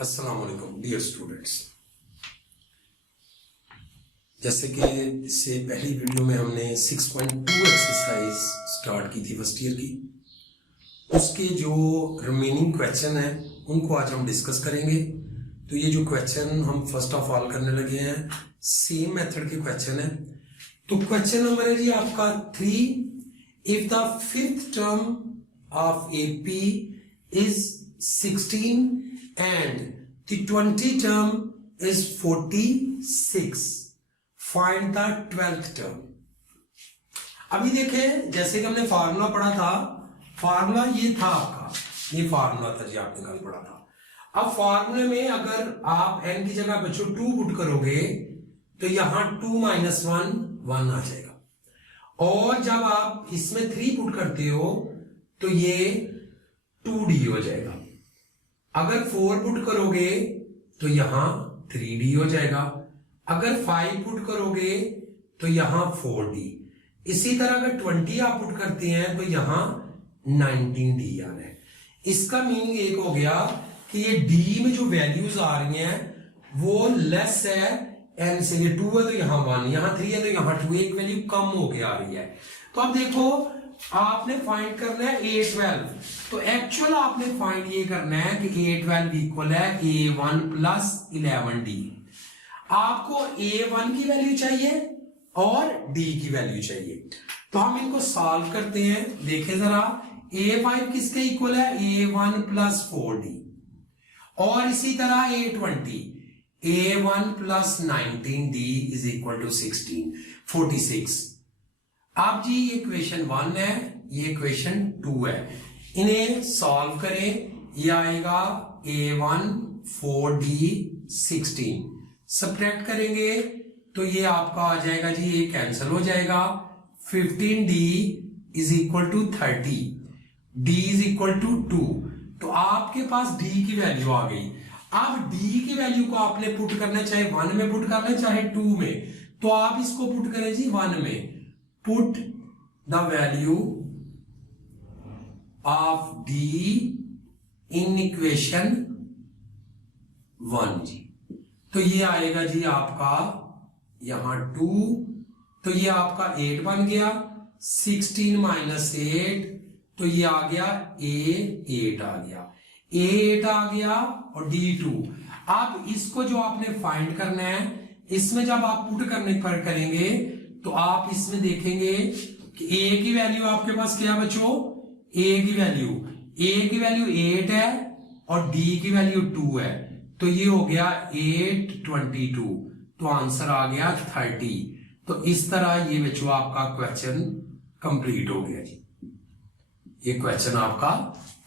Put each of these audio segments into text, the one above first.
अस्सलाम वालेकुम dear students. जैसे कि इससे पहली वीडियो में हमने 6.2 एक्सरसाइज स्टार्ट की थी फर्स्ट ईयर की, उसके जो रिमेनिंग क्वेश्चन है उनको आज हम डिस्कस करेंगे। तो ये जो क्वेश्चन हम फर्स्ट ऑफ ऑल करने लगे हैं सेम मेथड के क्वेश्चन है। तो क्वेश्चन नंबर है जी आपका 3, if the fifth term of A P is 16 and the 20 term is 46, find the 12th term। अभी देखें, जैसे कि हमने फार्मूला पढ़ा था, फार्मूला ये था आपका, ये फार्मूला था जी आपने कल पढ़ा था। अब फार्मूले में अगर आप n की जगह बच्चों 2 पुट करोगे तो यहां 2 - 1 1 आ जाएगा, और जब आप इसमें 3 पुट करते हो तो ये 2d हो जाएगा। अगर 4 पुट करोगे तो यहां 3d हो जाएगा, अगर 5 पुट करोगे तो यहां 4d। इसी तरह अगर 20 आप पुट करते हैं तो यहां 19d आ रहा है। इसका मीनिंग एक हो गया कि ये d में जो वैल्यूज आ रही हैं वो लेस है n से। ये 2 है तो यहां 1, यहां 3 है तो यहां 2, एक वैल्यू कम होके आ रही है। तो अब देखो, आपने फाइंड करना है A12। तो एक्चुअल आपने फाइंड ये करना है कि A12 इक्वल है A1 प्लस 11D। आपको A1 की वैल्यू चाहिए और D की वैल्यू चाहिए, तो हम इनको सॉल्व करते हैं। देखें जरा, A5 किसके इक्वल है? A1 plus 4D। और इसी तरह A20 A1 plus 19D is equal to 46। आप जी ये इक्वेशन 1 है, ये इक्वेशन 2 है, इन्हें सॉल्व करें। ये आएगा A1 4D 16, सब्ट्रैक्ट करेंगे तो ये आपका आ जाएगा जी, ये कैंसिल हो जाएगा। 15D is equal to 30, D is equal to 2। तो आपके पास D की वैल्यू आ गई। अब D की वैल्यू को आपने पुट करना, चाहे 1 में पुट करना चाहे 2 में, तो आप इसको पुट करें जी 1 में। Put the value of D in equation 1 जी। तो ये आएगा जी आपका यहां 2, तो ये आपका 8 बन गया। 16 माइनस 8, तो ये आ गया A8 आ गया, A8 आ गया और D2। अब इसको जो आपने फाइंड करना है, इसमें जब आप पुट करने पर करेंगे तो आप इसमें देखेंगे कि A की वैल्यू आपके पास क्या बच्चों? A की वैल्यू 8 है और D की वैल्यू 2 है, तो ये हो गया 8 22, तो आंसर आ गया 30। तो इस तरह ये बच्चों आपका क्वेश्चन कंप्लीट हो गया जी। ये क्वेश्चन आपका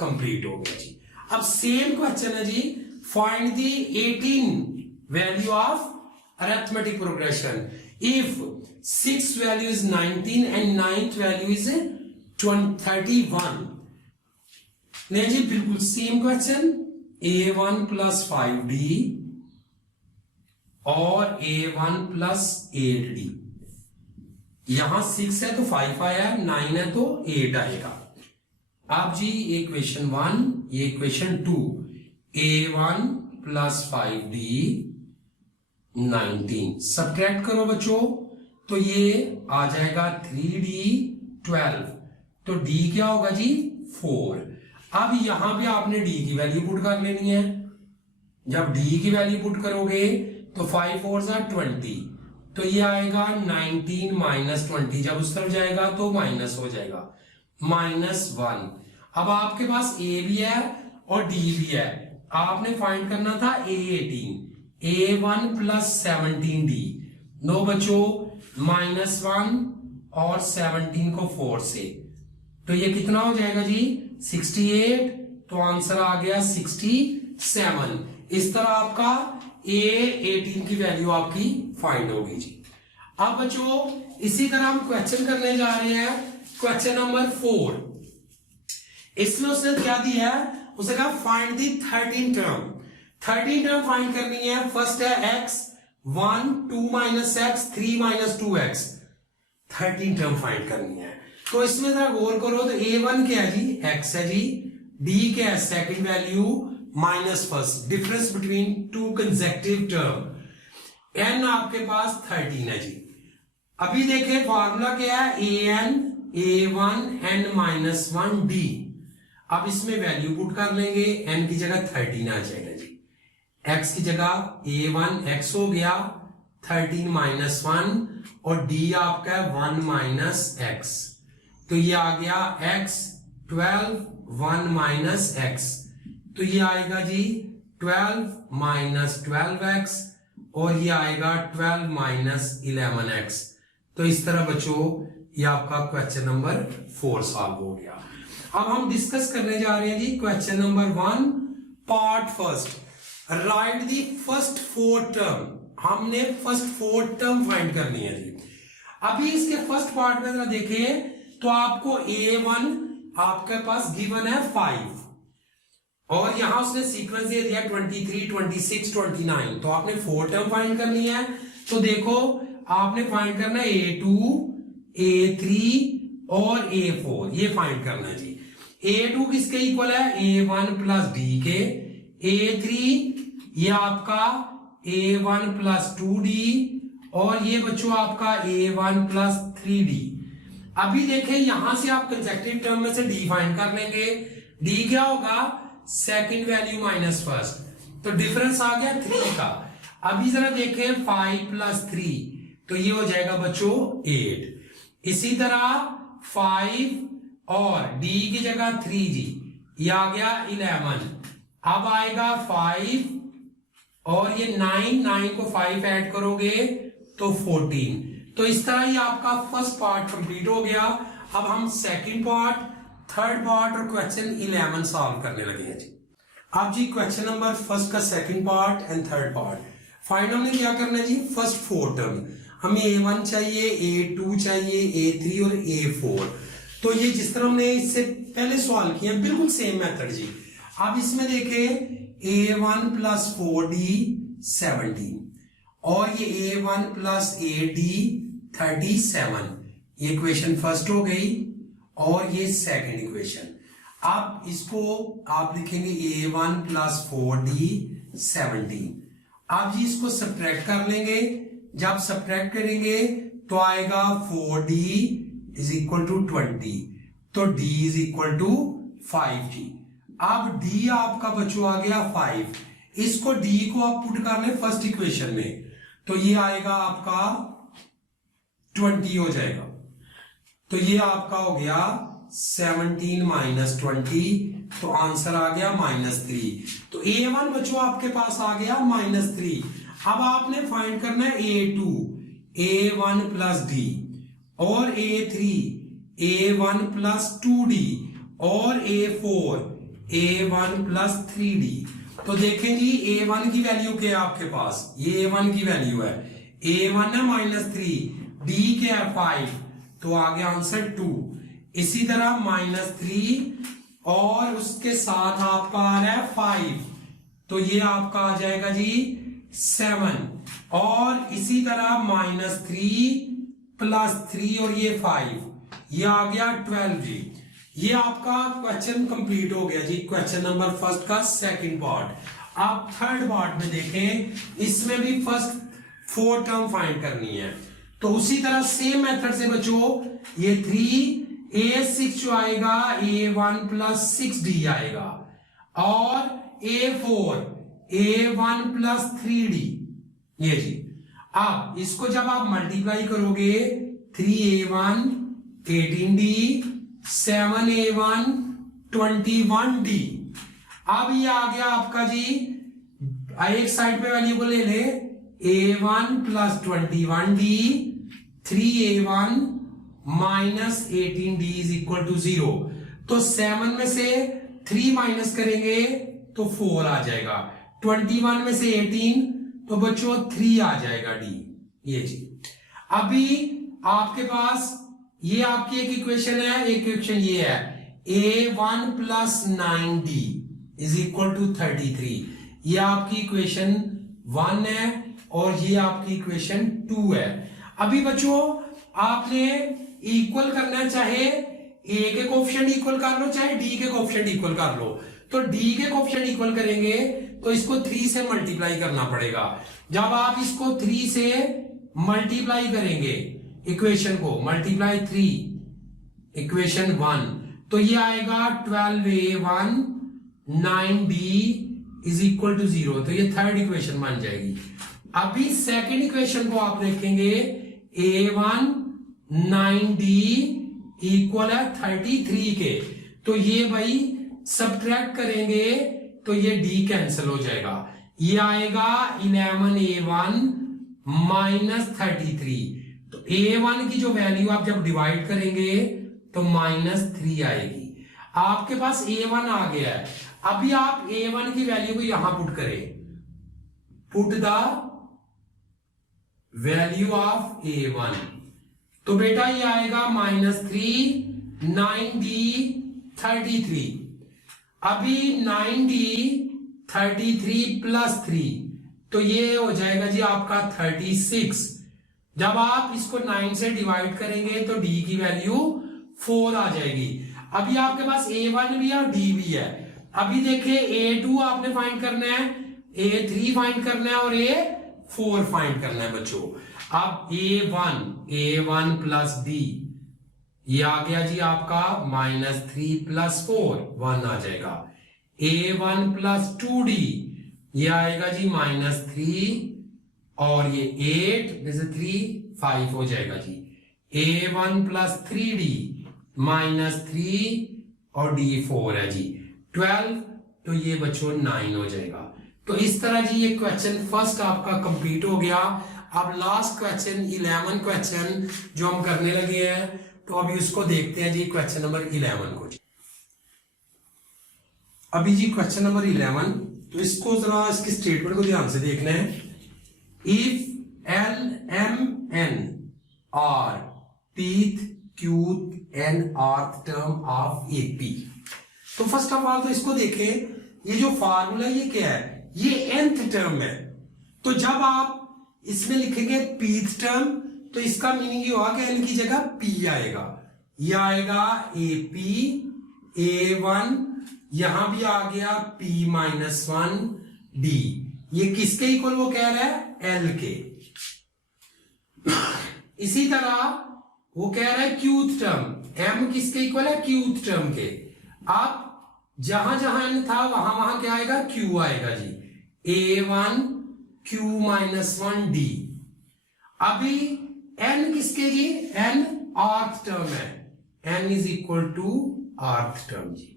कंप्लीट हो गया जी। अब सेम क्वेश्चन है जी, find the 18 value of arithmetic progression if 6th value is 19 and 9th value is 31। नहीं जी, बिल्कुल same question. A1 plus 5D और A1 प्लस 8D। यहां 6 है तो 5 आया, 9 है तो 8 आएगा। आप जी ये इक्वेशन 1, ये equation 2, A1 plus 5D 19, subtract करो बच्चों तो ये आ जाएगा 3D 12, तो D क्या होगा जी? 4। अब यहां पे आपने D की वैल्यू पुट कर लेनी है। जब D की वैल्यू पुट करोगे तो 5 4 20, तो ये आएगा 19 माइनस 20, जब उस तरफ जाएगा तो माइनस हो जाएगा, -1। अब आपके पास A भी है और D भी है, आपने फाइंड करना था A18, A1 plus 17D। No बच्चों, -1 और 17 को 4 से, तो ये कितना हो जाएगा जी? 68, तो आंसर आ गया 67। इस तरह आपका A18 की वैल्यू आपकी फाइंड होगी जी। अब बच्चों इसी तरह हम क्वेश्चन करने जा रहे हैं, क्वेश्चन नंबर 4। इसमें उसने क्या दिया है? उसने कहा find the 13 term. 13 term find करनी है। फर्स्ट है x 1 2 minus x 3 minus 2x। 13 term find करनी है। तो इसमें जरा गौर करो, तो A1 क्या है जी? x है जी। D क्या है? Second value. Minus first, difference between two consecutive term. N आपके पास 13 है जी। अभी देखें फॉर्मूला क्या है, A n A1 n minus 1 d। अब इसमें वैल्यू पुट कर लेंगे, n की जगह 13 आ जाएगा जी, x की जगह A1 x हो गया 13 माइनस 1 और d आपका है 1 माइनस x, तो ये आ गया x 12 1 माइनस x, तो ये आएगा जी 12 माइनस 12x और ये आएगा 12 माइनस 11x। तो इस तरह बच्चों ये आपका क्वेश्चन नंबर 4 सॉल्व हो गया। अब हम डिस्कस करने जा रहे हैं जी question number 1 part first, write the first 4 term. हमने फर्स्ट 4 टर्म फाइंड करनी है जी। अभी इसके फर्स्ट पार्ट में जरा देखें तो आपको A1 आपके पास गिवन है 5 और यहां उसने सीक्वेंस दे दिया 23 26 29, तो आपने 4 टर्म फाइंड करनी है। तो देखो आपने फाइंड करना है A2 A3 और A4, ये फाइंड करना है जी। A2 किसके इक्वल है, A1 प्लस D के। A3 ये आपका A1 प्लस 2D और ये बच्चों आपका A1 प्लस 3D। अभी देखें यहां से आप कंसेक्यूटिव टर्म में से D फाइंड कर लेंगे। D क्या होगा, सेकंड वैल्यू माइनस फर्स्ट, तो डिफरेंस आ गया 3 का। अभी जरा देखें 5 प्लस 3, तो ये हो जाएगा बच्चों 8। इसी तरह 5 और D की जगह 3G, ये आ गया 11। अब आएगा 5 और ये 9 को 5 ऐड करोगे तो 14। तो इस तरह ही आपका फर्स्ट पार्ट कंप्लीट हो गया। अब हम सेकंड पार्ट, थर्ड पार्ट और क्वेश्चन 11 सॉल्व करने लगे हैं जी। अब जी क्वेश्चन नंबर फर्स्ट का second part and third part find हमने क्या करना है जी, फर्स्ट 4 टर्म हमें A1 चाहिए, A2 चाहिए, A3 और A4। तो ये जिस तरह हमने इससे पहले सवाल किया बिल्कुल सेम मेथड जी। अब इसमें देखें A1 प्लस 4D 17 और ये A1 प्लस 8D 37, ये इक्वेशन फर्स्ट हो गई और ये सेकंड इक्वेशन। अब इसको आप लिखेंगे A1 प्लस 4D 17। अब जी इसको सब्ट्रैक्ट कर लेंगे, जब सब्ट्रैक्ट करेंगे तो आएगा 4D इज इक्वल टू 20, तो D is equal to 5G। अब D आपका बच्चों आ गया 5, इसको D को आप पुट कर ले फर्स्ट इक्वेशन में, तो ये आएगा आपका 20 हो जाएगा, तो ये आपका हो गया 17 माइनस 20, तो आंसर आ गया -3। तो A1 बच्चों आपके पास आ गया -3। अब आपने फाइंड करना है A2 A1 प्लस D और A3 A1 प्लस 2D और A4 A1 प्लस 3D। तो देखें जी A1 की वैल्यू क्या है आपके पास, ये A1 की वैल्यू है, A1 है -3, D क्या है 5, तो आ गया आंसर 2। इसी तरह -3 और उसके साथ आपका आ रहा है 5, तो ये आपका आ जाएगा जी 7 और इसी तरह -3 प्लस 3 और ये 5, ये आ गया 12 जी। ये आपका क्वेश्चन कंप्लीट हो गया जी, क्वेश्चन नंबर फर्स्ट का सेकंड पार्ट। आप थर्ड पार्ट में देखें, इसमें भी फर्स्ट 4 टर्म फाइंड करनी है, तो उसी तरह सेम मेथड से बच्चों ये 3A6 जो आएगा A1 प्लस 6D आएगा और A4 A1 प्लस 3D, ये जी। अब इसको जब आप मल्टीप्लाई करोगे 3A1 18D 7A1 21D। अब ये आ गया आपका जी, एक साइड पे वैल्यू को ले ले, A1 plus 21D 3A1 minus 18D is equal to 0। तो 7 में से 3 माइनस करेंगे तो 4 आ जाएगा, 21 में से 18 तो बच्चों 3 आ जाएगा D, ये जी। अभी आपके पास ये आपकी एक इक्वेशन है, एक इक्वेशन ये है A1 plus 9D is equal to 33, ये आपकी इक्वेशन 1 है और ये आपकी इक्वेशन 2 है। अभी बच्चों आपने इक्वल करना, चाहे A के कोएफिशिएंट इक्वल कर लो चाहे D के कोएफिशिएंट इक्वल कर लो, तो डी के कोफिशिएंट इक्वल करेंगे तो इसको 3 से मल्टीप्लाई करना पड़ेगा। जब आप इसको 3 से मल्टीप्लाई करेंगे इक्वेशन को, मल्टीप्लाई 3 इक्वेशन 1, तो ये आएगा 12a1 9b is equal to 0। तो ये थर्ड इक्वेशन बन जाएगी। अभी सेकंड इक्वेशन को आप देखेंगे, a1 9d इक्वल है 33 के, तो ये भाई सब्ट्रैक्ट करेंगे तो ये d कैंसिल हो जाएगा। ये आएगा 11a1 माइनस 33। तो a1 की जो वैल्यू आप जब डिवाइड करेंगे तो -3 आएगी। आपके पास a1 आ गया है। अभी आप a1 की वैल्यू को यहां पुट करें, put the value of a1, तो बेटा ये आएगा -3 9d 33। अभी 9d 33 प्लस 3, तो ये हो जाएगा जी आपका 36। जब आप इसको 9 से डिवाइड करेंगे तो d की वैल्यू 4 आ जाएगी। अभी आपके पास a1 भी है और d भी है। अभी देखिए a2 आपने फाइंड करना है, a3 फाइंड करना है और a4 फाइंड करना है बच्चों। अब a1 प्लस d, ये आ गया जी आपका -3 प्लस 4 1 आ जाएगा। a1 प्लस 2d, ये आएगा जी -3 और ये 8 में से 3 5 हो जाएगा जी। a1 प्लस 3d -3 और d 4 है जी 12, तो ये बच्चों 9 हो जाएगा। तो इस तरह जी ये क्वेश्चन फर्स्ट आपका कंप्लीट हो गया। अब लास्ट क्वेश्चन 11 क्वेश्चन जो हम करने लगे हैं, तो अभी उसको देखते हैं जी क्वेश्चन नंबर 11 को। अभी जी क्वेश्चन नंबर 11, तो इसको जरा इसकी स्टेटमेंट को ध्यान से देखना है। If L M N are pth qth and rth term of AP, तो फर्स्ट ऑफ ऑल तो इसको देखें, ये जो फार्मूला ये क्या है, ये nth टर्म है। तो जब आप इसमें लिखेंगे pth टर्म, तो इसका मीनिंग ये होगा कि n की जगह p आएगा। ये आएगा AP A1, यहां भी आ गया p-1 d। ये किसके इक्वल वो कह रहा है, L के। इसी तरह वो कह रहा है qth टर्म, m किसके इक्वल है, qth टर्म के। अब जहां जहां n था वहां वहां क्या आएगा, q आएगा जी। A1 q-1 d। अभी n किसके जी, n rth टर्म है, n is equal to rth term जी।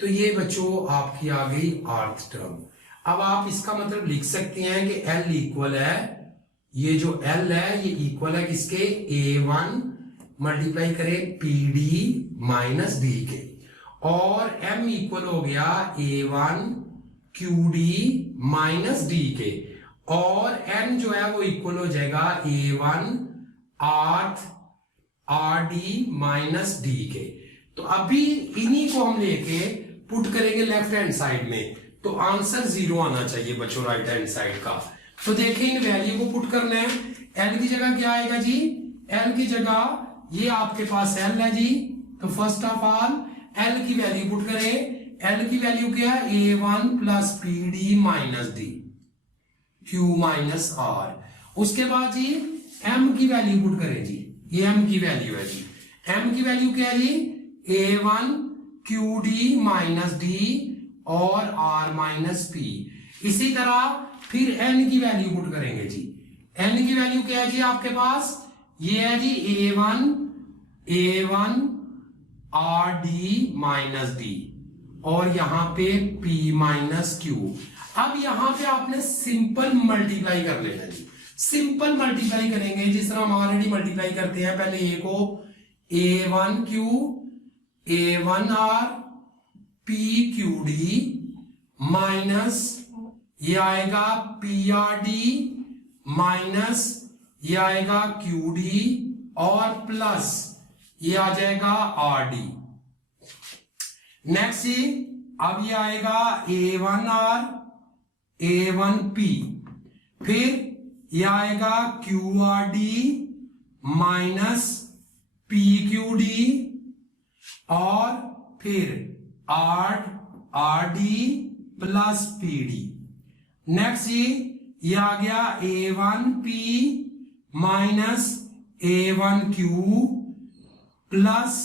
तो ये बच्चों आपकी आ गई rth टर्म। अब आप इसका मतलब लिख सकते हैं कि L इक्वल है, ये जो L है ये इक्वल है किसके, A1 मल्टीप्लाई करें PD माइनस D के, और M इक्वल हो गया A1 QD माइनस D के, और N जो है वो इक्वल हो जाएगा A1 RD माइनस D के। तो अभी इन्हीं को हम लेके पुट करेंगे लेफ्ट हैंड साइड में, तो आंसर 0 आना चाहिए बच्चों राइट हैंड साइड का। तो देखिए इन वैल्यू को पुट करना है। L की जगह क्या आएगा जी, L की जगह ये आपके पास L है जी, तो फर्स्ट ऑफ ऑल L की वैल्यू पुट करें। L की वैल्यू क्या है, A1 plus PD minus D Q minus R। उसके बाद जी M की वैल्यू पुट करें जी, ये M की वैल्यू है जी। M की वैल्यू क्या है जी, A1 QD माइनस D और R माइनस P। इसी तरह फिर N की वैल्यू पुट करेंगे जी। N की वैल्यू क्या है जी आपके पास, ये है जी A1 RD माइनस D और यहां पे P माइनस Q। अब यहां पे आपने सिंपल मल्टीप्लाई कर लेना जी। सिंपल मल्टीप्लाई करेंगे जिस तरह हम ऑलरेडी मल्टीप्लाई करते हैं। पहले A को A1Q A1R PQD माइनस ये आएगा PRD माइनस ये आएगा QD और प्लस ये आ जाएगा RD। नेक्स्ट जी अब ये आएगा A1R A1P, फिर ये आएगा QRD माइनस PQD और फिर R D plus P D. Next जी ये आ गया A1P minus A1Q plus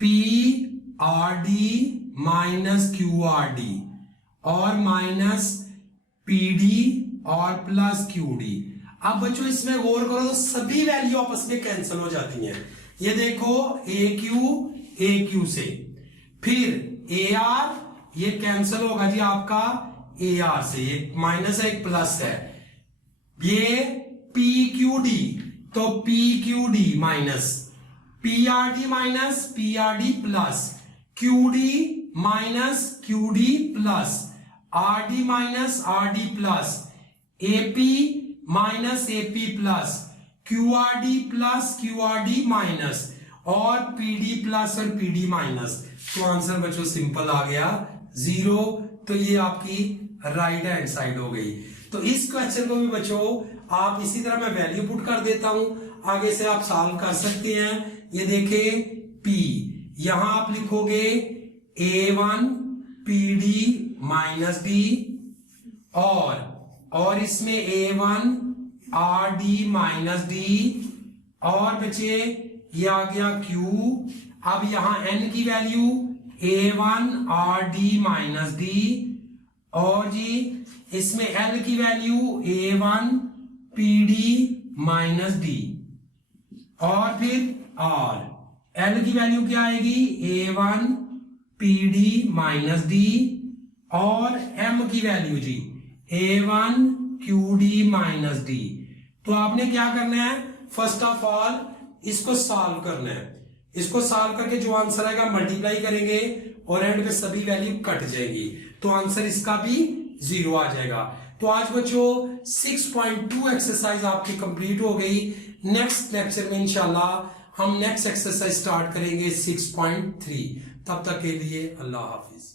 PRD minus QRD और माइनस PD और प्लस QD। अब बच्चों इसमें गौर करो तो सभी वैल्यू आपस में कैंसिल हो जाती हैं। ये देखो AQ से, फिर AR ये कैंसिल होगा जी आपका AR से, ये माइनस है एक प्लस है। ये PQD तो PQD minus PRD minus PRD plus QD minus QD plus RD minus RD plus AP minus AP plus QRD plus QRD minus और PD प्लस और PD माइनस। तो आंसर बच्चों सिंपल आ गया 0। तो ये आपकी राइट हैंड साइड हो गई। तो इस क्वेश्चन को भी बच्चों आप इसी तरह मैं वैल्यू पुट कर देता हूं, आगे से आप सॉल्व कर सकते हैं। ये देखें P, यहां आप लिखोगे A1 PD माइनस D और इसमें A1 RD माइनस D और बचे ये आ गया Q। अब यहां N की value A1 RD minus D और जी इसमें L की value A1 PD minus D और फिर R। L की वैल्यू क्या आएगी A1 PD माइनस D और M की वैल्यू जी A1 QD माइनस D। तो आपने क्या करना है, फर्स्ट ऑफ ऑल इसको सॉल्व करना है। इसको सॉल्व करके जो आंसर आएगा मल्टीप्लाई करेंगे और एंड पे सभी वैल्यू कट जाएगी, तो आंसर इसका भी 0 आ जाएगा। तो आज बच्चों 6.2 एक्सरसाइज आपकी कंप्लीट हो गई। नेक्स्ट लेक्चर में इंशाल्लाह हम नेक्स्ट एक्सरसाइज स्टार्ट करेंगे 6.3। तब तक के लिए अल्लाह हाफिज।